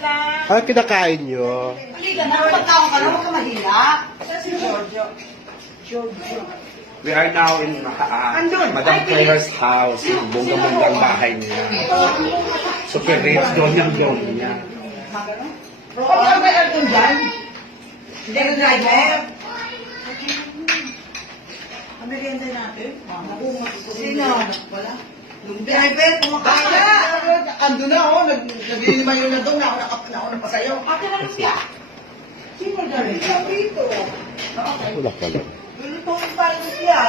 Ano kinakain nyo? Halika na, magtaon ka na, huwag ka mahila. Saan si Giorgio? Giorgio. We are now in Madam Claire's house. Bunga-bunga ang bahay niya. Super rich doon yung doon niya. Huwag ka may aircon dyan. Hindi ka driver. Ang merienda natin? Sino? Wala. Yung driver, kumakain na. Ando na ako, naglilima yun na doon, na ako napasayaw. Ate na siya. Sino dyan? Siya dito. Wala pala. Ito yung parang siya.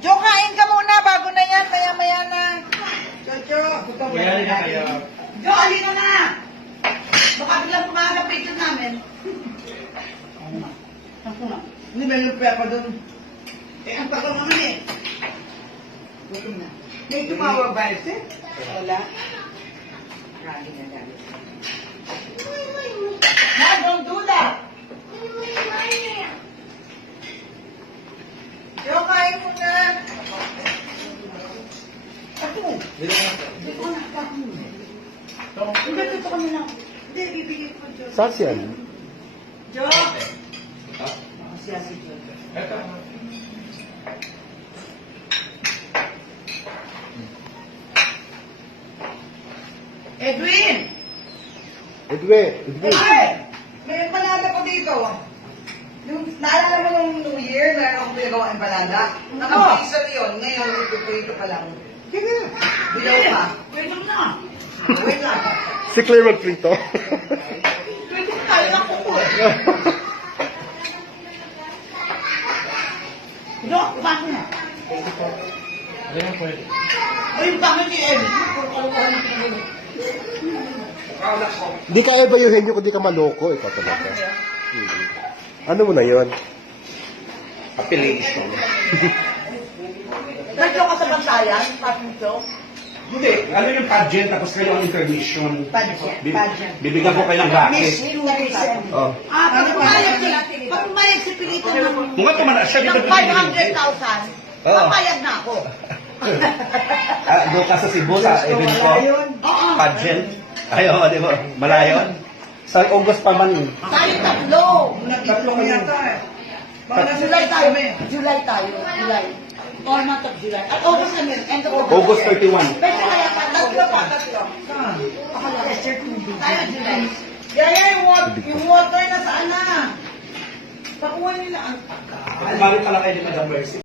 Jo, kain ka muna bago na yan, maya-maya na. Jo. Kaya na kayo. Jo, halina na. Baka biglang pumahanap picture namin. Ako na. Hindi ba yung pa doon? Ang pakal naman eh. Gutom na. May tumawag ba ito? Wala. Rally na dali. No, don't do that. Jo, kain mo na. Ako. Hindi ko nakakakun. Hindi, dito kami lang. Hindi, bibigay ko, Jo. Saan siya? Jo! Siya si Jo. Edwin! Edwin! May empanada ko dito. Yung, naalala mo nung New Year, meron akong pinagawa empanada? Nakapisa yun, ngayon ito pa lang. Sige. Bilaw pa. Wait lang na. Wait lang. Si Claire magprito. Pwede ko tayo lang kuko. Jo, bakit na? Ay, bakit ni Edwin? Kalukuhan ng pinagawa. Hindi ka ebayuhin nyo kung di ka maloko. Ikaw talaga. Ano mo na yun? Appellation. Nag-joke ka sa bantayan? Parang joke? Hindi, ano yung pageant tapos kayo ang intermission. Pageant. Bibigyan ko kayo ng bracket. Oh. Pag pumayag si Pilito ng Kung nga tumana siya, dito 500,000, papayag na ako. doon ka sa Cebu, sa event ko. Pageant. Ayaw, di ba? Malayon. Sa August pa man. Tayo tatlo. Tatlo kayo. July tayo. July. Or month of July. At August na meron. End of August 31. Pwede kaya pa. Tatlo. Saan? Tayo July. Yaya, yung water na saan na? Pakuha nila ang Balik pala kayo ni Madam Mercy.